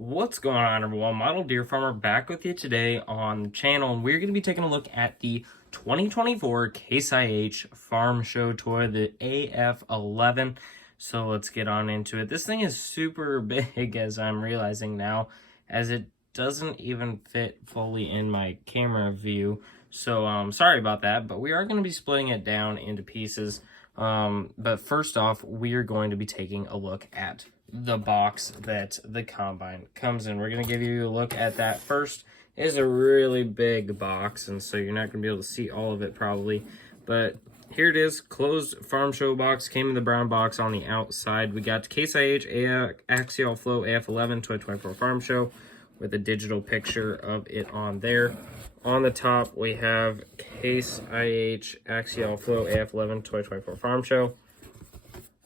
What's going on, everyone? Model Deer Farmer back with you today on the channel, and we're going to be taking a look at the 2024 Case IH Farm Show toy, the AF11. So let's get on into it. This thing is super big, as I'm realizing now, as it doesn't even fit fully in my camera view. So sorry about that, but we are going to be splitting it down into pieces. But first off, we are going to be taking a look at the box that the combine comes in. We're going to give you a look at that first. It is a really big box, and so you're not going to be able to see all of it probably, but here it is, closed farm show box. Came in the brown box on the outside. We got Case IH Axial Flow AF11 2024 Farm Show with a digital picture of it on there. On the top, we have Case IH Axial Flow AF11 2024 Farm Show.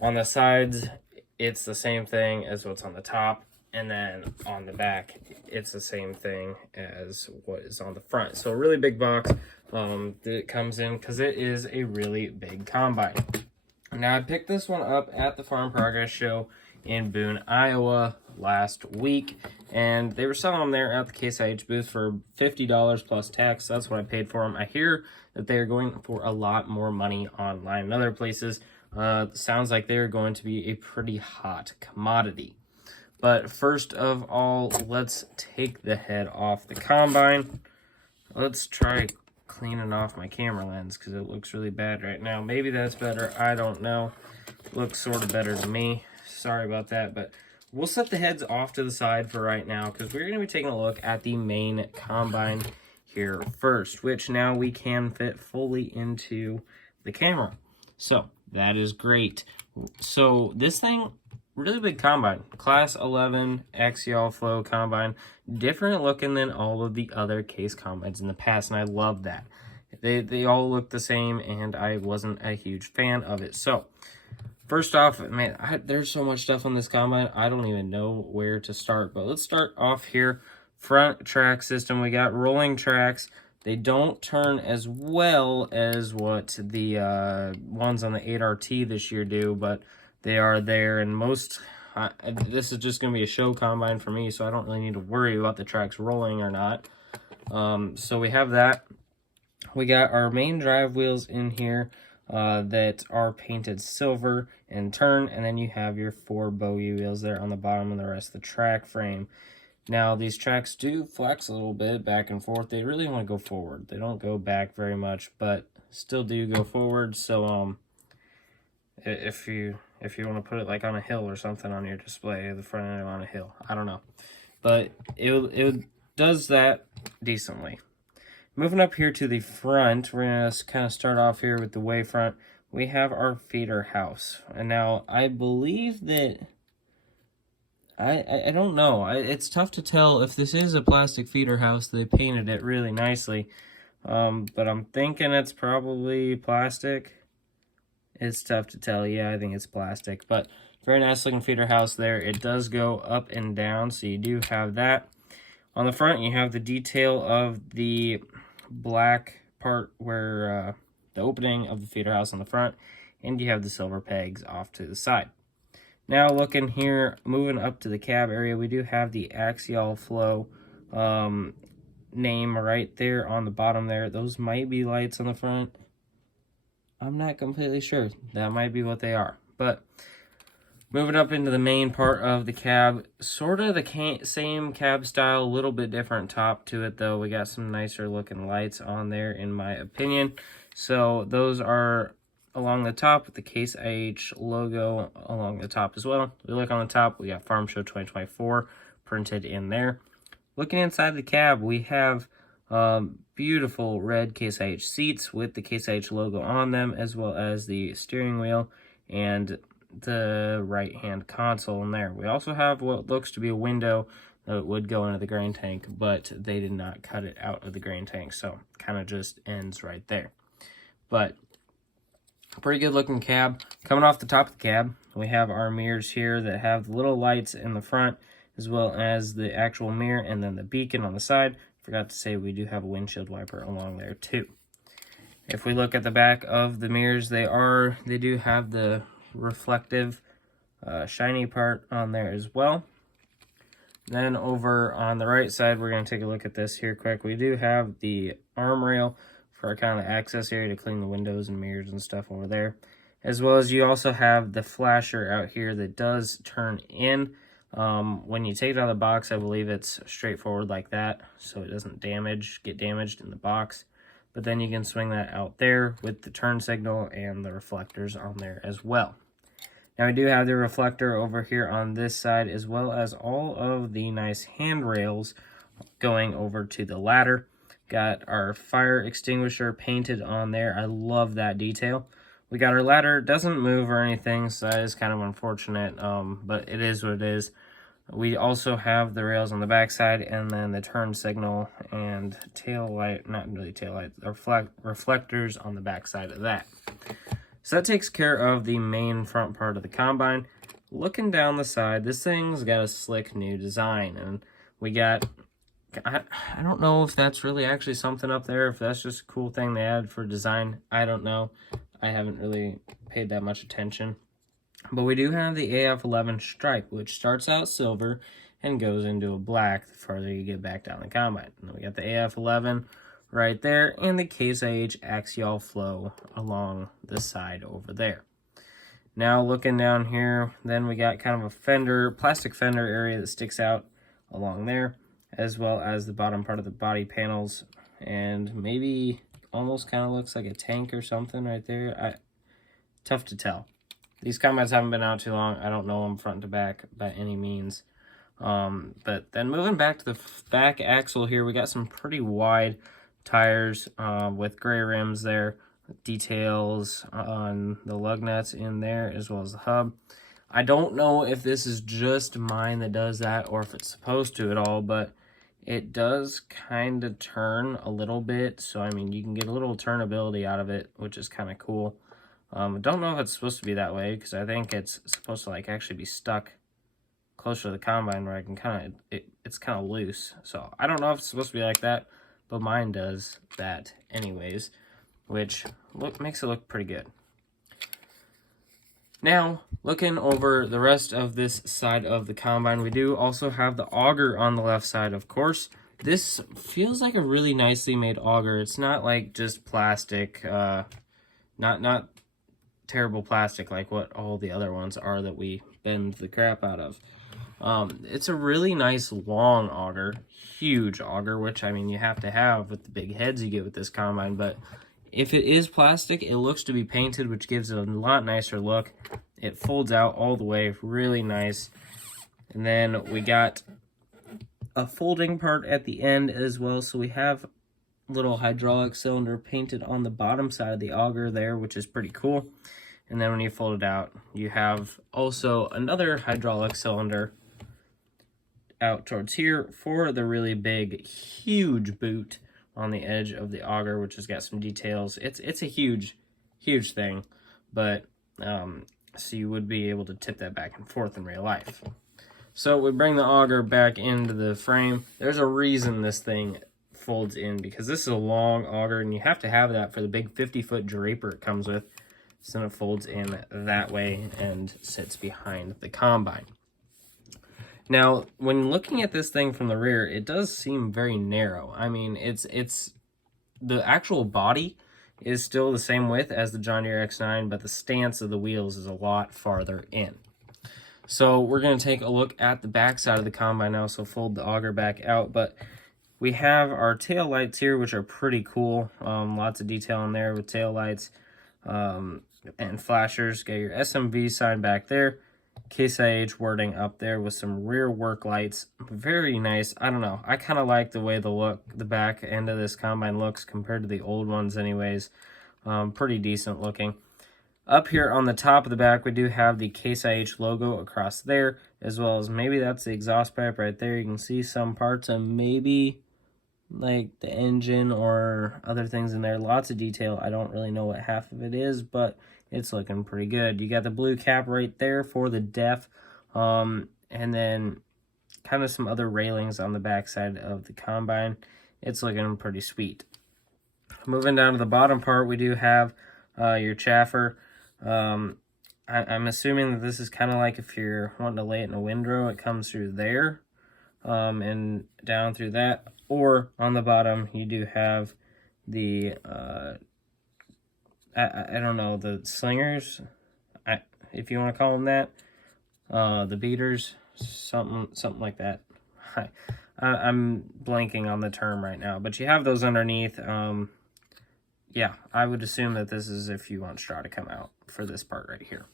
On the sides, it's the same thing as what's on the top, and then on the back, it's the same thing as what is on the front. So a really big box that it comes in because it is a really big combine. Now, I picked this one up at the Farm Progress Show in Boone, Iowa last week, and they were selling them there at the Case IH booth for $50 plus tax. That's what I paid for them. I hear that they're going for a lot more money online and other places. Sounds like they're going to be a pretty hot commodity. But first of all, let's take the head off the combine. Let's try cleaning off my camera lens because it looks really bad right now. Maybe that's better. I don't know. Looks sort of better to me. Sorry about that, but we'll set the heads off to the side for right now because we're going to be taking a look at the main combine here first, which now we can fit fully into the camera. So that is great. So this thing, really big combine, class 11 axial flow combine, different looking than all of the other Case combines in the past, and I love that. They all look the same, and I wasn't a huge fan of it. So first off, man, there's so much stuff on this combine, I don't even know where to start. But let's start off here. Front track system, we got rolling tracks. They don't turn as well as what the ones on the 8RT this year do, but they are there. And this is just going to be a show combine for me, so I don't really need to worry about the tracks rolling or not. So we have that. We got our main drive wheels in here that are painted silver and turn, and then you have your 4 bogey wheels there on the bottom and the rest of the track frame. Now, these tracks do flex a little bit back and forth. They really want to go forward. They don't go back very much, but still do go forward. So, if you want to put it like on a hill or something on your display, the front end on a hill, I don't know, but it does that decently. Moving up here to the front, we're gonna kind of start off here with the way front. We have our feeder house, and now I believe that. I don't know. It's tough to tell if this is a plastic feeder house. They painted it really nicely. But I'm thinking it's probably plastic. It's tough to tell. Yeah, I think it's plastic. But very nice looking feeder house there. It does go up and down, so you do have that. On the front, you have the detail of the black part where the opening of the feeder house on the front. And you have the silver pegs off to the side. Now looking here, moving up to the cab area, we do have the Axial Flow name right there on the bottom there. Those might be lights on the front. I'm not completely sure. That might be what they are. But moving up into the main part of the cab, sort of the same cab style, a little bit different top to it though. We got some nicer looking lights on there in my opinion. So those are along the top with the Case IH logo along the top as well. We look on the top, we got Farm Show 2024 printed in there. Looking inside the cab, we have beautiful red Case IH seats with the Case IH logo on them, as well as the steering wheel and the right-hand console in there. We also have what looks to be a window that would go into the grain tank, but they did not cut it out of the grain tank, so kind of just ends right there. But pretty good looking cab. Coming off the top of the cab, we have our mirrors here that have the little lights in the front, as well as the actual mirror and then the beacon on the side. Forgot to say we do have a windshield wiper along there too. If we look at the back of the mirrors, they do have the reflective shiny part on there as well. Then over on the right side, we're going to take a look at this here quick. We do have the arm rail for kind of the access area to clean the windows and mirrors and stuff over there. As well as you also have the flasher out here that does turn in. When you take it out of the box, I believe it's straightforward like that, so it doesn't get damaged in the box. But then you can swing that out there with the turn signal and the reflectors on there as well. Now we do have the reflector over here on this side, as well as all of the nice handrails going over to the ladder. Got our fire extinguisher painted on there. I love that detail. We got our ladder. It doesn't move or anything, so that is kind of unfortunate, but it is what it is. We also have the rails on the back side, and then the turn signal and tail light, not really tail light, reflectors on the back side of that. So that takes care of the main front part of the combine. Looking down the side, this thing's got a slick new design, and we got, I don't know if that's really actually something up there, if that's just a cool thing they add for design. I don't know. I haven't really paid that much attention. But we do have the AF11 stripe, which starts out silver and goes into a black the further you get back down the combine. And then we got the AF11 right there, and the Case IH axial flow along the side over there. Now looking down here, then we got kind of a fender, plastic fender area that sticks out along there, as well as the bottom part of the body panels, and maybe almost kind of looks like a tank or something right there. Tough to tell. These combines haven't been out too long. I don't know them front to back by any means. But then moving back to the back axle here, we got some pretty wide tires with gray rims there, details on the lug nuts in there as well as the hub. I don't know if this is just mine that does that or if it's supposed to at all, but it does kind of turn a little bit, so I mean you can get a little turnability out of it, which is kind of cool. I don't know if it's supposed to be that way, because I think it's supposed to like actually be stuck closer to the combine where I can kind of, it's kind of loose. So I don't know if it's supposed to be like that, but mine does that anyways, which makes it look pretty good. Now, looking over the rest of this side of the combine, we do also have the auger on the left side, of course. This feels like a really nicely made auger. It's not like just plastic, not terrible plastic like what all the other ones are that we bend the crap out of. It's a really nice long auger, huge auger, which I mean you have to have with the big heads you get with this combine, but if it is plastic, it looks to be painted, which gives it a lot nicer look. It folds out all the way, really nice. And then we got a folding part at the end as well, so we have a little hydraulic cylinder painted on the bottom side of the auger there, which is pretty cool. And then when you fold it out, you have also another hydraulic cylinder out towards here for the really big, huge boot on the edge of the auger, which has got some details. It's a huge thing, but so you would be able to tip that back and forth in real life. So we bring the auger back into the frame. There's a reason this thing folds in, because this is a long auger, and you have to have that for the big 50-foot draper it comes with. So then it folds in that way and sits behind the combine. Now, when looking at this thing from the rear, it does seem very narrow. I mean, it's the actual body is still the same width as the John Deere X9, but the stance of the wheels is a lot farther in. So we're going to take a look at the back side of the combine now, so fold the auger back out. But we have our tail lights here, which are pretty cool. Lots of detail in there with tail lights and flashers. Got your SMV sign back there. Case IH wording up there with some rear work lights. Very nice. I don't know. I kind of like the way the back end of this combine looks compared to the old ones anyways. Pretty decent looking. Up here on the top of the back, we do have the Case IH logo across there, as well as maybe that's the exhaust pipe right there. You can see some parts of maybe like the engine or other things in there. Lots of detail. I don't really know what half of it is, but it's looking pretty good. You got the blue cap right there for the def, and then kind of some other railings on the back side of the combine. It's looking pretty sweet. Moving down to the bottom part, we do have your chaffer. I'm assuming that this is kind of like if you're wanting to lay it in a windrow, it comes through there. and down through that. Or on the bottom, you do have the, I don't know, the slingers, if you want to call them that, the beaters, something like that. I'm blanking on the term right now, but you have those underneath. Yeah, I would assume that this is if you want straw to come out for this part right here.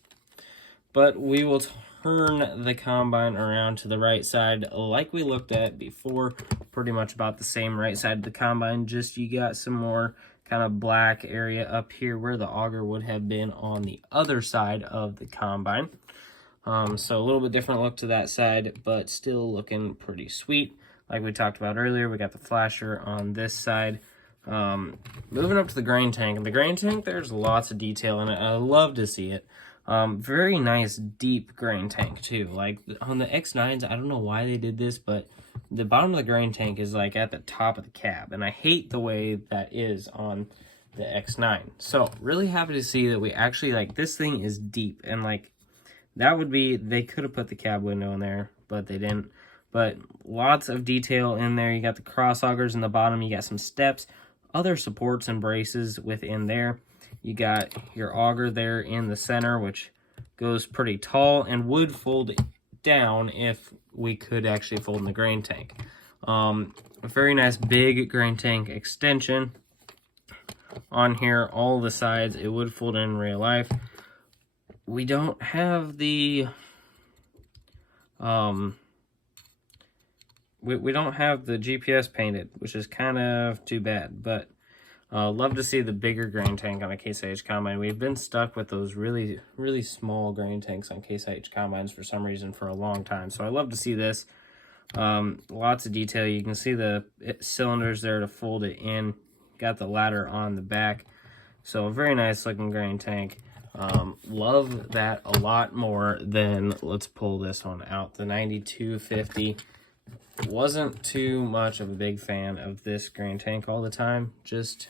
But we will turn the combine around to the right side like we looked at before. Pretty much about the same right side of the combine, just you got some more kind of black area up here where the auger would have been on the other side of the combine. So a little bit different look to that side, but still looking pretty sweet. Like we talked about earlier, we got the flasher on this side. Moving up to the grain tank. In the grain tank, there's lots of detail in it. I love to see it. Very nice deep grain tank too. Like on the X9s, I don't know why they did this, but the bottom of the grain tank is like at the top of the cab, and I hate the way that is on the X9. So really happy to see that we actually, like, this thing is deep, and like that would be, they could have put the cab window in there, but they didn't. But lots of detail in there. You got the cross augers in the bottom, you got some steps, other supports and braces within there. You got your auger there in the center, which goes pretty tall and would fold down if we could actually fold in the grain tank. A very nice big grain tank extension on here. All the sides, it would fold in real life. We don't have the we don't have the GPS painted, which is kind of too bad, but love to see the bigger grain tank on a Case IH combine. We've been stuck with those really small grain tanks on Case IH combines for some reason for a long time. So I love to see this. Lots of detail. You can see the cylinders there to fold it in. Got the ladder on the back. So a very nice looking grain tank. Love that a lot more than, let's pull this one out, the 9250. Wasn't too much of a big fan of this grain tank all the time. Just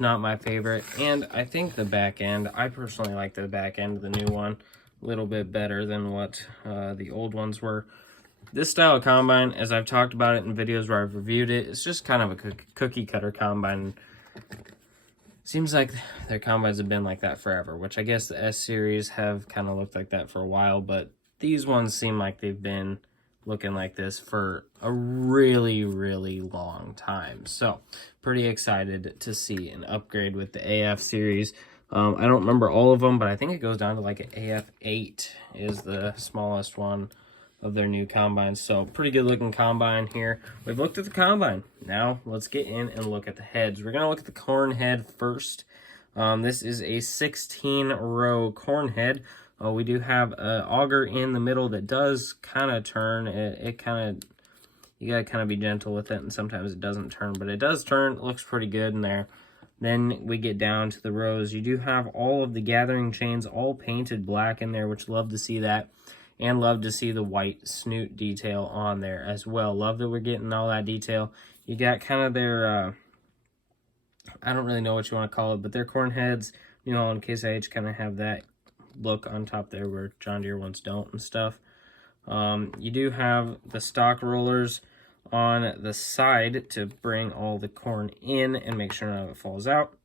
not my favorite. And I think the back end, I personally like the back end of the new one a little bit better than what the old ones were. This style of combine, as I've talked about it in videos where I've reviewed it, it's just kind of a cookie cutter combine. Seems like their combines have been like that forever, which I guess the S series have kind of looked like that for a while, but these ones seem like they've been looking like this for a really long time. So pretty excited to see an upgrade with the AF series. I don't remember all of them, but I think it goes down to like an AF8 is the smallest one of their new combines. So pretty good looking combine here. We've looked at the combine. Now let's get in and look at the heads. We're gonna look at the corn head first. This is a 16-row corn head. We do have an auger in the middle that does kind of turn. It kind of, you gotta kind of be gentle with it, and sometimes it doesn't turn, but it does turn. It looks pretty good in there. Then we get down to the rows. You do have all of the gathering chains all painted black in there, which love to see that. And love to see the white snoot detail on there as well. Love that we're getting all that detail. You got kind of their, I don't really know what you want to call it, but their corn heads, you know, in Case IH kind of have that look on top there where John Deere ones don't and stuff. You do have the stock rollers on the side to bring all the corn in and make sure none of it falls out.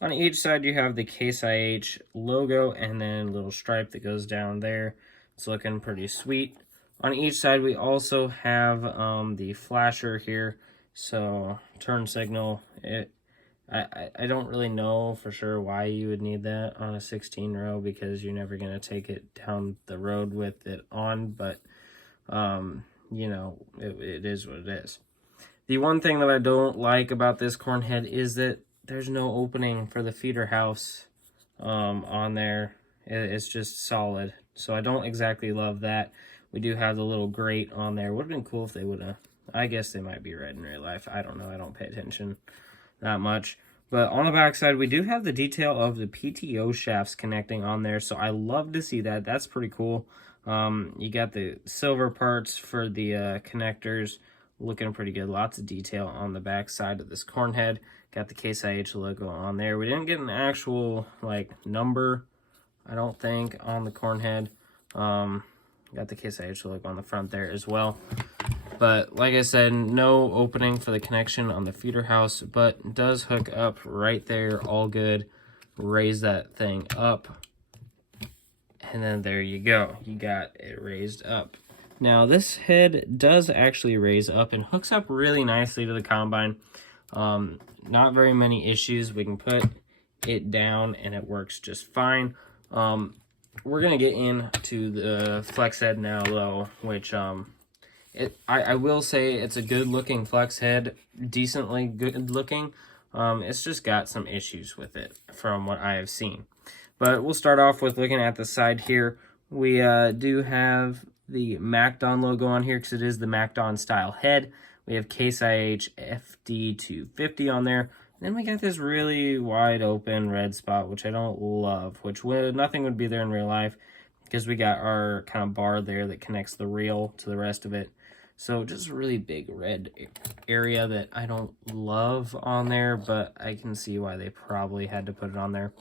On each side you have the Case IH logo and then a little stripe that goes down there. It's looking pretty sweet. On each side we also have the flasher here, so turn signal. I don't really know for sure why you would need that on a 16 row, because you're never going to take it down the road with it on, but you know, it is what it is. The one thing that I don't like about this corn head is that there's no opening for the feeder house on there. It's just solid, so I don't exactly love that. We do have the little grate on there. Would have been cool if they would have, I guess they might be red in real life. I don't know. I don't pay attention that much. But on the back side, we do have the detail of the PTO shafts connecting on there, so I love to see that. That's pretty cool. You got the silver parts for the connectors, looking pretty good. Lots of detail on the back side of this corn head. Got the Case IH logo on there. We didn't get an actual like number, I don't think, on the corn head. Got the Case IH logo on the front there as well. But like I said, no opening for the connection on the feeder house, but it does hook up right there, all good. Raise that thing up, and then there you go. You got it raised up. Now this head does actually raise up and hooks up really nicely to the combine. Not very many issues. We can put it down and it works just fine. We're gonna get into the flex head now though, which I will say it's a good looking flex head, decently good looking. It's just got some issues with it from what I have seen. But we'll start off with looking at the side here. We do have the MacDon logo on here because it is the MacDon style head. We have Case IH AF11 on there. And then we got this really wide open red spot, which I don't love, which nothing would be there in real life because we got our kind of bar there that connects the reel to the rest of it. So just a really big red area that I don't love on there, but I can see why they probably had to put it on there.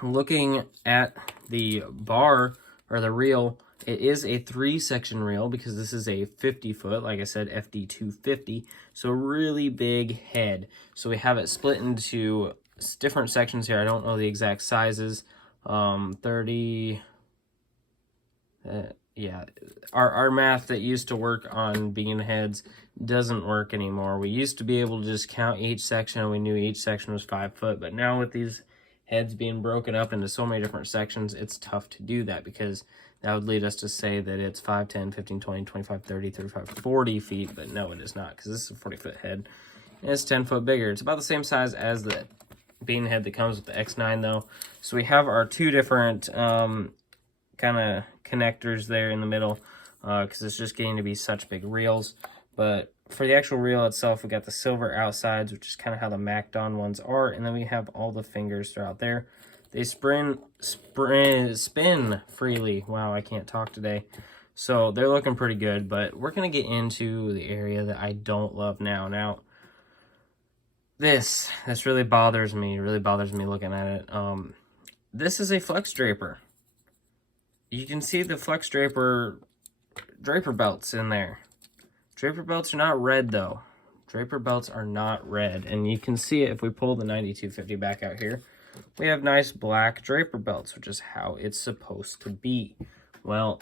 Looking at the bar or the reel, it is a 3-section reel because this is a 50-foot, like I said, FD250. So really big head. So we have it split into different sections here. I don't know the exact sizes. 30. Yeah, our math that used to work on bean heads doesn't work anymore. We used to be able to just count each section and we knew each section was 5 foot, but now with these heads being broken up into so many different sections, it's tough to do that because that would lead us to say that it's 5, 10, 15, 20, 25, 30, 35, 40 feet, but no, it is not because this is a 40-foot head and it's 10 foot bigger. It's about the same size as the bean head that comes with the X9 though. So we have our two different kind of connectors there in the middle because it's just getting to be such big reels. But for the actual reel itself, we got the silver outsides, which is kind of how the MacDon ones are, and then we have all the fingers throughout there. They spin freely. Wow, I can't talk today. So they're looking pretty good, but we're going to get into the area that I don't love now. Now, this really bothers me. Really bothers me looking at it. This is a flex draper. You can see the flex draper belts in there. Draper belts are not red though. Draper belts are not red, and you can see it if we pull the 9250 back out here. We have nice black draper belts, which is how it's supposed to be. Well,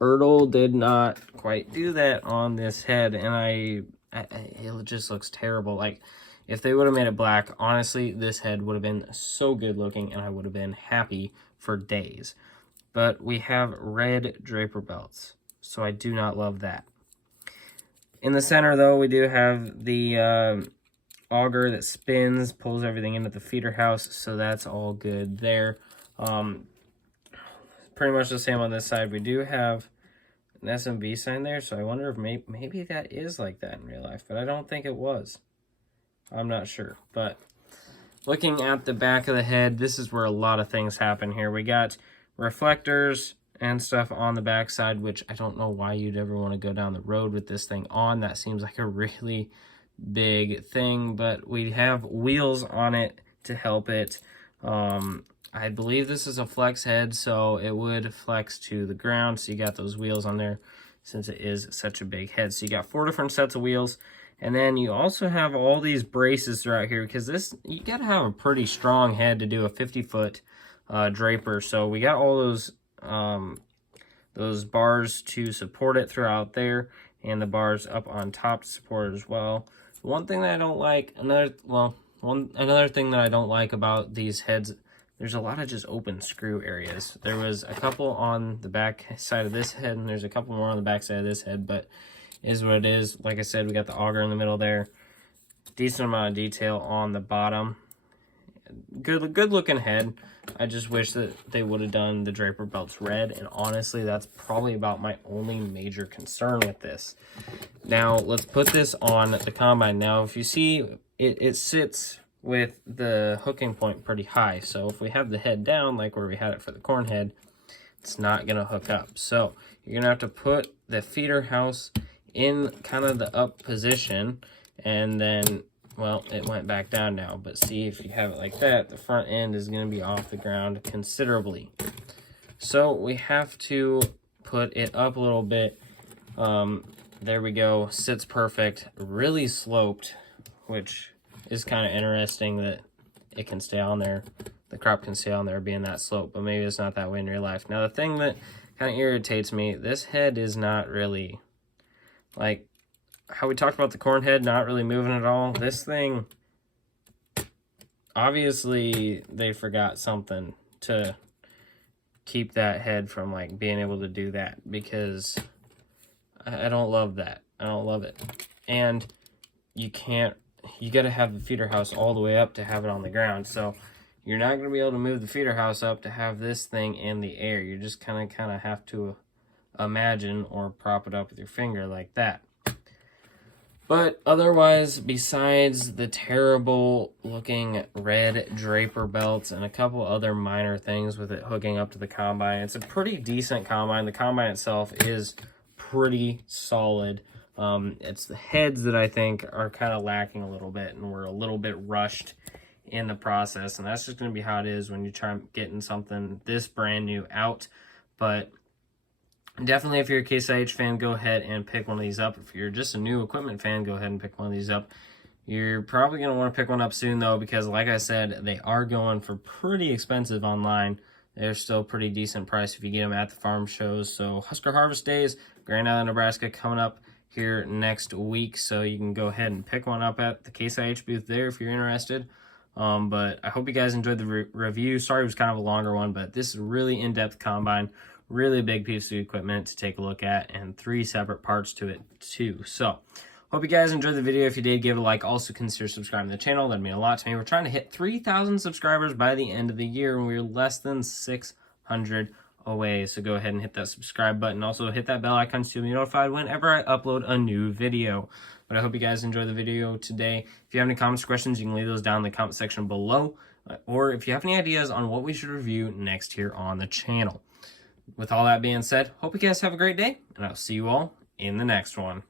Ertl did not quite do that on this head, and it just looks terrible. Like, if they would have made it black, honestly, this head would have been so good looking, and I would have been happy for days. But we have red draper belts, so I do not love that. In the center, though, we do have the auger that spins, pulls everything into the feeder house, so that's all good there. Pretty much the same on this side. We do have an SMB sign there, so I wonder if maybe that is like that in real life, but I don't think it was. I'm not sure, but looking at the back of the head, this is where a lot of things happen here. We got reflectors and stuff on the backside, which I don't know why you'd ever want to go down the road with this thing on. That seems like a really big thing, but we have wheels on it to help it. I believe this is a flex head, so it would flex to the ground, so you got those wheels on there since it is such a big head. So you got 4 different sets of wheels, and then you also have all these braces throughout here because this, you got to have a pretty strong head to do a 50-foot draper. So we got all those bars to support it throughout there, and the bars up on top to support it as well. One thing that I don't like, another thing that I don't like about these heads, there's a lot of just open screw areas. There was a couple on the back side of this head, and there's a couple more on the back side of this head, but it is what it is. Like I said, we got the auger in the middle there. Decent amount of detail on the bottom. Good looking head. I just wish that they would have done the draper belts red, and honestly, that's probably about my only major concern with this. Now, let's put this on the combine. Now, if you see, it sits with the hooking point pretty high, so if we have the head down, like where we had it for the corn head, it's not going to hook up. So, you're going to have to put the feeder house in kind of the up position, and then, well, it went back down now, but see, if you have it like that, the front end is going to be off the ground considerably. So we have to put it up a little bit, There we go. Sits perfect. Really sloped, which is kind of interesting that it can stay on there. The crop can stay on there being that slope, but maybe it's not that way in real life. Now, the thing that kind of irritates me, this head is not really, like, how we talked about the corn head not really moving at all. This thing, obviously, they forgot something to keep that head from, like, being able to do that, because I don't love that. I don't love it. And you got to have the feeder house all the way up to have it on the ground. So you're not going to be able to move the feeder house up to have this thing in the air. You just kind of have to imagine or prop it up with your finger like that. But otherwise, besides the terrible looking red draper belts and a couple other minor things with it hooking up to the combine, it's a pretty decent combine. The combine itself is pretty solid. It's the heads that I think are kind of lacking a little bit, and we're a little bit rushed in the process, and that's just going to be how it is when you try getting something this brand new out. But definitely, if you're a Case IH fan, go ahead and pick one of these up. If you're just a new equipment fan, go ahead and pick one of these up. You're probably going to want to pick one up soon, though, because like I said, they are going for pretty expensive online. They're still pretty decent price if you get them at the farm shows. So Husker Harvest Days, Grand Island, Nebraska, coming up here next week. So you can go ahead and pick one up at the Case IH booth there if you're interested. But I hope you guys enjoyed the review. Sorry it was kind of a longer one, but this is a really in-depth combine. Really big piece of equipment to take a look at, and 3 separate parts to it too. So hope you guys enjoyed the video. If you did, give it a like. Also consider subscribing to the channel. That'd mean a lot to me. We're trying to hit 3,000 subscribers by the end of the year, and we're less than 600 away. So go ahead and hit that subscribe button. Also hit that bell icon to be notified whenever I upload a new video. But I hope you guys enjoyed the video today. If you have any comments or questions, you can leave those down in the comment section below. Or if you have any ideas on what we should review next here on the channel. With all that being said, hope you guys have a great day, and I'll see you all in the next one.